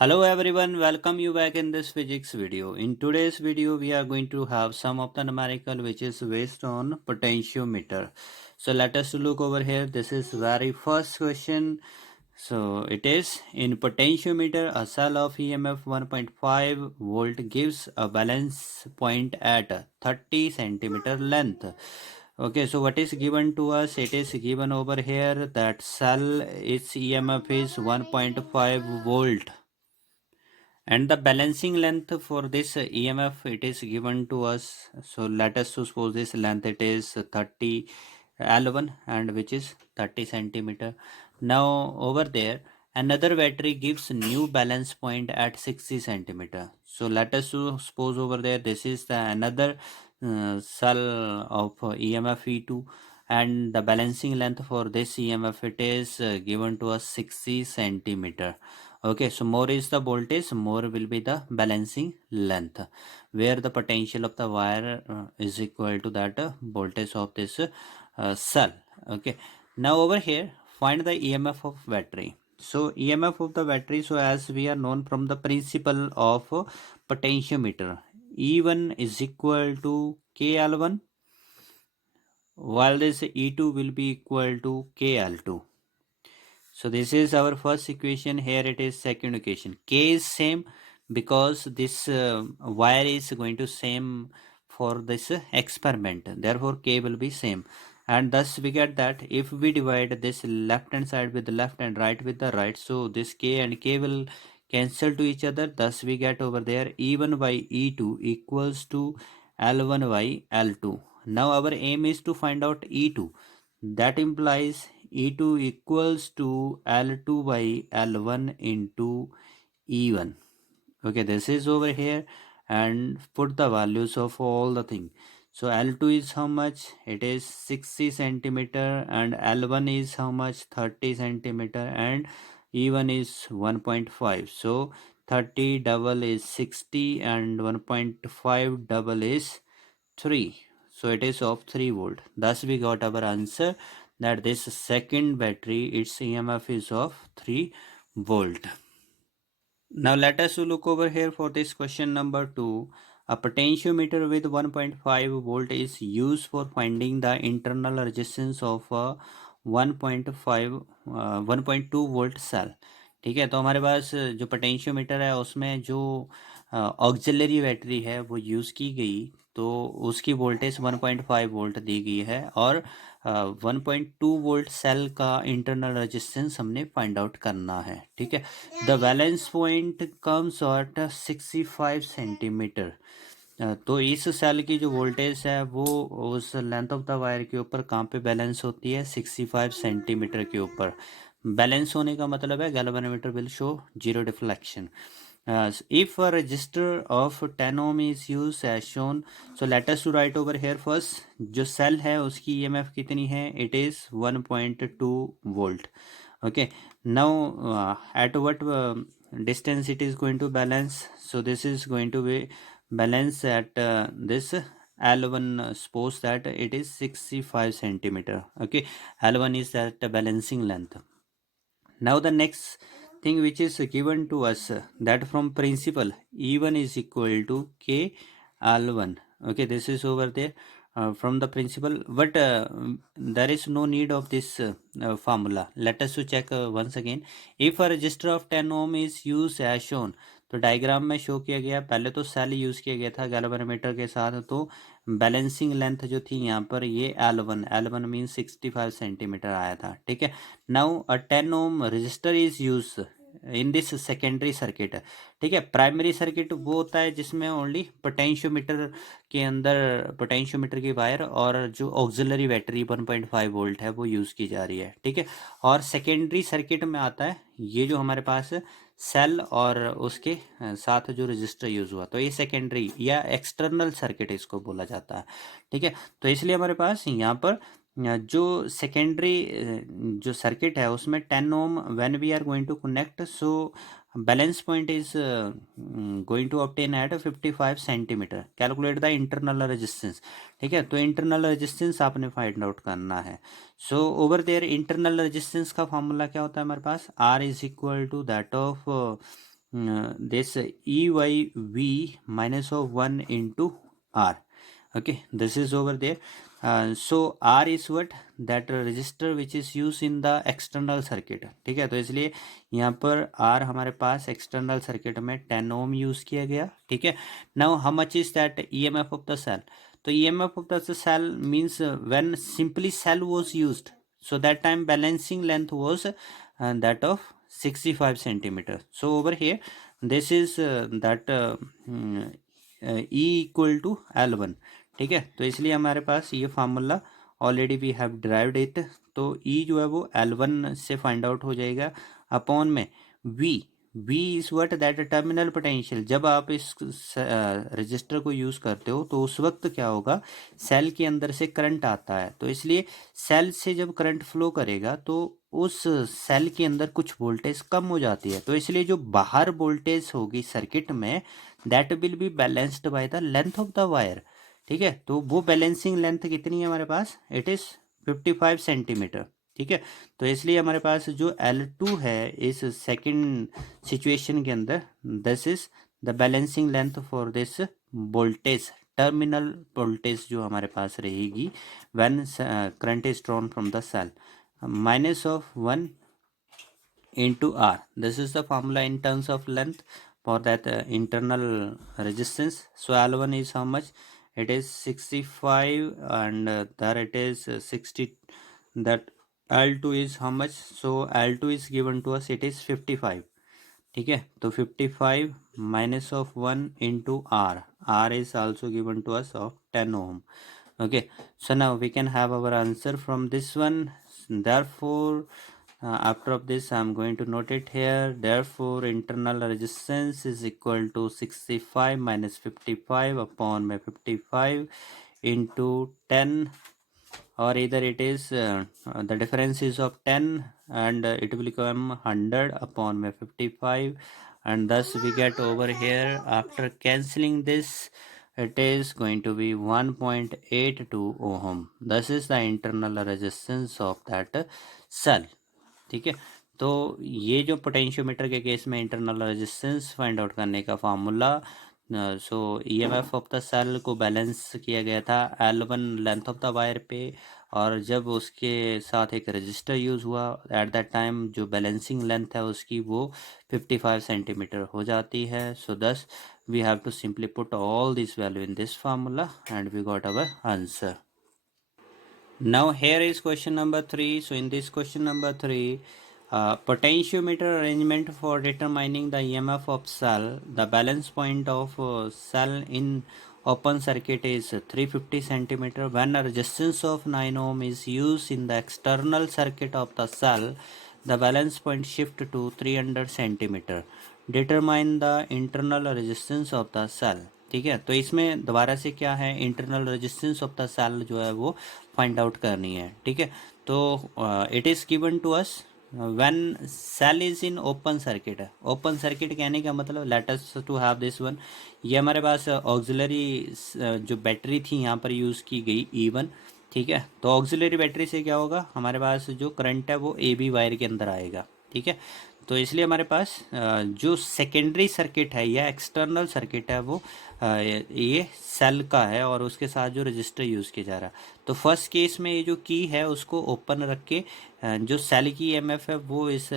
Hello everyone, welcome you back in this physics video. In today's video, we are going to have some of the numerical which is based on potentiometer. So let us look over here. This is very first question. So it is in potentiometer, a cell of EMF 1.5 volt gives a balance point at 30 centimeter length. Okay, so what is given to us? It is given over here that cell its EMF is 1.5 volt and the balancing length for this EMF it is given to us. So let us suppose this length it is 30 L1 and which is 30 centimeter. Now over there another battery gives new balance point at 60 centimeter. So let us suppose over there this is the another cell of EMF E2 and the balancing length for this EMF it is given to us 60 centimeter. Okay, so more is the voltage, more will be the balancing length, where the potential of the wire is equal to that voltage of this cell. Okay, now over here, find the EMF of battery. So EMF of the battery, so as we are known from the principle of potentiometer, E1 is equal to KL1, while this E2 will be equal to KL2. So this is our first equation. Here it is second equation. K is same because this wire is going to same for this experiment. Therefore K will be same. And thus we get that if we divide this left hand side with the left and right with the right, so this K and K will cancel to each other. Thus we get over there E1 by E2 equals to L1 by L2. Now our aim is to find out E2. That implies E2 equals to L2 by L1 into E1. Okay, this is over here and put the values of all the thing. So L2 is how much? It is 60 centimeter and L1 is how much? 30 centimeter and E1 is 1.5. So 30 double is 60 and 1.5 double is 3. So it is of 3 volt. Thus we got our answer that this second battery its EMF is of 3 volt. Now let us look over here for this question number 2. A potentiometer with 1.5 volt is used for finding the internal resistance of a 1.2 volt cell. ठीक है, तो हमारे पास जो potentiometer है उसमें जो auxiliary battery है वो यूज़ की गई, तो उसकी वोल्टेज 1.5 वोल्ट दी गई है और 1.2 वोल्ट सेल का इंटरनल रेजिस्टेंस हमने फाइंड आउट करना है. ठीक है, the balance point comes at 65 centimetre. तो इस सेल की जो वोल्टेज है वो उस लेंथ ऑफ द वायर के ऊपर कहाँ पे बैलेंस होती है? 65 सेंटीमीटर के ऊपर. बैलेंस होने का मतलब है galvanometer will show zero deflection. If a resistor of 10 ohm is used as shown, so let us to write over here first. जो सेल है उसकी EMF कितनी है? It is 1.2 volt. Okay, now at what distance it is going to balance? So this is going to be balance at this L1. Suppose that it is 65 centimeter. Okay, L1 is that balancing length. Now the next thing which is given to us that from principle E1 is equal to K L1. Okay, this is over there from the principle, but there is no need of this formula. Let us to check once again. If a resistor of 10 ohm is used as shown, तो diagram में show किया गया, पहले तो cell use किया गया था galvanometer के साथ, तो बैलेंसिंग लेंथ जो थी यहाँ पर ये L1 मीन 65 सेंटीमीटर आया था. ठीक है, now a 10 ohm resistor is use in this secondary circuit. ठीक है, प्राइमरी सर्किट वो होता है जिसमें ओनली पोटेंशियोमीटर के अंदर पोटेंशियोमीटर की वायर और जो ऑक्सिलरी बैटरी 1.5 वोल्ट है वो यूज़ की जा रही है. ठीक है, और सेकेंडरी सर्किट में आता है ये जो हमारे पास सेल और उसके साथ जो रजिस्टर यूज़ हुआ, तो ये सेकेंडरी या एक्सटर्नल सर्किट इसको बोला जाता है. ठीक है, तो इसलिए हमारे पास यहाँ पर जो सेकेंडरी जो सर्किट है उसमें 10 ohm when we are going to connect, so balance point is going to obtain at 55 centimetre. Calculate the internal resistance. ठीक है, तो इंटरनल रेजिस्टेंस आपने फाइंड आउट करना है. So over there internal resistance का फॉर्मूला क्या होता है हमारे पास? R is equal to that of this E by V minus of 1 into R. Okay, this is over there. So R is what, that resistor which is used in the external circuit. ठीक है, तो इसलिए यहाँ पर R हमारे पास external circuit में 10 ohm use किया गया. ठीक है. Now how much is that EMF of the cell? तो EMF of the cell means when simply cell was used, so that time balancing length was that of 65 centimeter. So over here this is E equal to L1. ठीक है, तो इसलिए हमारे पास ये formula already we have derived it. तो E जो है वो L1 से फाइंड आउट हो जाएगा अपॉन में V. V is what, that terminal potential. जब आप इस रजिस्टर को यूज करते हो तो उस वक्त क्या होगा, सेल के अंदर से करंट आता है. तो इसलिए सेल से जब करंट फ्लो करेगा तो उस सेल के अंदर कुछ वोल्टेज कम हो जाती है. तो इसलिए जो बाहर वोल्टेज होगी सर्किट में, that will be balanced by the length of the wire. ठीक है, तो वो बैलेंसिंग लेंथ कितनी है हमारे पास, इट इज 55 सेंटीमीटर. ठीक है, तो इसलिए हमारे पास जो L2 है इस सेकंड सिचुएशन के अंदर, this is the balancing length for this voltage, terminal voltage जो हमारे पास रहेगी when current is drawn from the cell, minus of 1 into R. This is the formula in terms of length for that internal resistance. So L1 is how much, it is 65 and there it is 60. That L2 is how much, so L2 is given to us, it is 55. ठीक है, तो 55 minus of 1 into R. R is also given to us of 10 ohm. Okay, so now we can have our answer from this one. Therefore after of this I am going to note it here. Therefore internal resistance is equal to 65 minus 55 upon my 55 into 10, or either it is the difference is of 10 and it will become 100 upon my 55, and thus we get over here, after cancelling this, it is going to be 1.82 ohm. This is the internal resistance of that cell. ठीक है, तो ये जो potentiometer के case में internal resistance find out करने का formula, so EMF of the cell को बैलेंस किया गया था L1 length of the wire पे, और जब उसके साथ एक रजिस्टर यूज़ हुआ एट दैट टाइम जो बैलेंसिंग लेंथ है उसकी वो 55 सेंटीमीटर हो जाती है. So thus we have to simply put all this value in this formula and we got our answer. Now here is question number 3. So in this question number 3, potentiometer arrangement for determining the EMF of cell. The balance point of cell in open circuit is 350 centimeter. When a resistance of 9 ohm is used in the external circuit of the cell, the balance point shift to 300 centimeter. Determine the internal resistance of the cell. ठीक है, तो इसमें दोबारा से क्या है, internal resistance of the cell जो है वो फाइंड आउट करनी है. ठीक है, तो it is given to us when cell is in open circuit. Open circuit कहने का मतलब, let us to have this one, ये हमारे पास ऑक्सिलरी जो बैटरी थी यहाँ पर यूज़ की गई E1. ठीक है, तो ऑक्सिलरी बैटरी से क्या होगा, हमारे पास जो करंट है वो AB वायर के अंदर आएगा. ठीक है, तो इसलिए हमारे पास जो सेकेंडरी सर्किट है या एक्सटर्नल सर्किट है वो ये सेल का है और उसके साथ जो रजिस्टर यूज़ किया जा रहा है. तो फर्स्ट केस में ये जो की है उसको ओपन रख के जो सेल की EMF है वो इस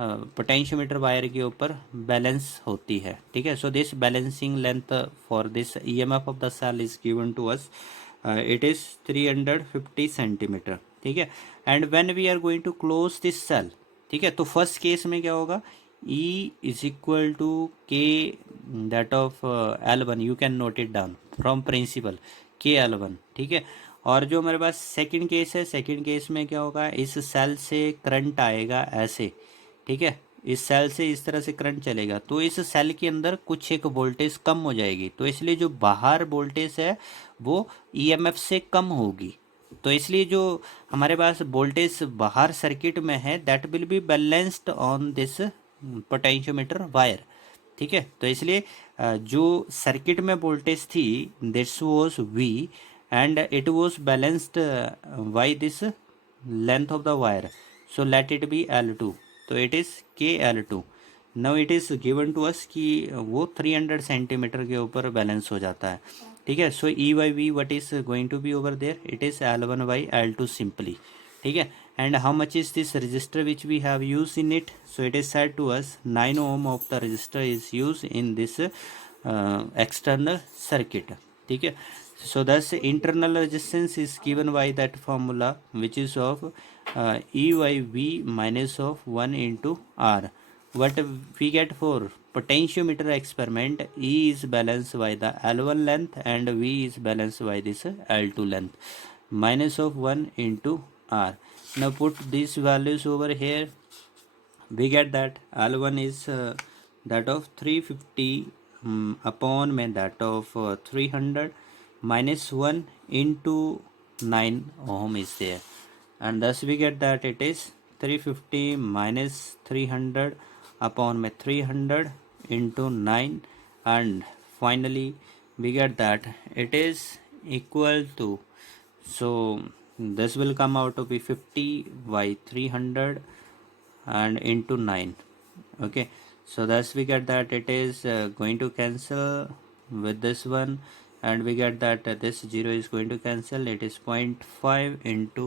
पोटेंशियोमीटर वायर के ऊपर बैलेंस होती है. ठीक है, so this balancing length for this EMF of the cell is given to us, it is 350 centimetre. ठीक है, and when we are going to close this cell. ठीक है, तो फर्स्ट केस में क्या होगा, E is equal to K that of L1. You can note it down from principle K L1. ठीक है, और जो हमारे पास सेकंड केस है, सेकंड केस में क्या होगा, इस सेल से करंट आएगा ऐसे. ठीक है, इस सेल से इस तरह से करंट चलेगा, तो इस सेल के अंदर कुछ एक वोल्टेज कम हो जाएगी, तो इसलिए जो बाहर वोल्टेज है वो EMF से कम होगी. तो इसलिए जो हमारे पास वोल्टेज बाहर सर्किट में है that will be balanced on this potentiometer wire. ठीक है, तो इसलिए जो सर्किट में वोल्टेज थी this was V and it was balanced by this length of the wire. So let it be L2. तो it is KL2. Now it is given to us कि वो 300 सेंटीमीटर के ऊपर बैलेंस हो जाता है, ठीक है। So E by V what is going to be over there, it is L1 by L2 simply, ठीक है। And how much is this resistor which we have use in it, so it is said to us 9 ohm of the resistor is use in this external circuit, ठीक है। So thus internal resistance is given by that formula, which is of E by V minus of 1 into R. What we get for potentiometer experiment, E is balanced by the L1 length and V is balanced by this L2 length, minus of 1 into R. Now put these values over here, we get that L1 is that of 350 upon में that of 300 minus 1 into 9 ohm is there, and thus we get that it is 350 minus 300 upon में 300 into 9, and finally we get that it is equal to, so this will come out to be 50 by 300 and into 9. Okay, so thus we get that it is going to cancel with this one, and we get that this 0 is going to cancel, it is 0.5 into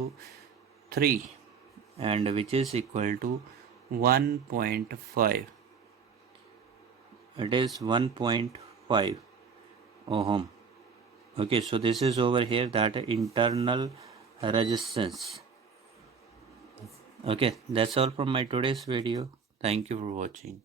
3, and which is equal to 1.5, it is 1.5 ohm. Okay, so this is over here that internal resistance. Okay, that's all from my today's video. Thank you for watching.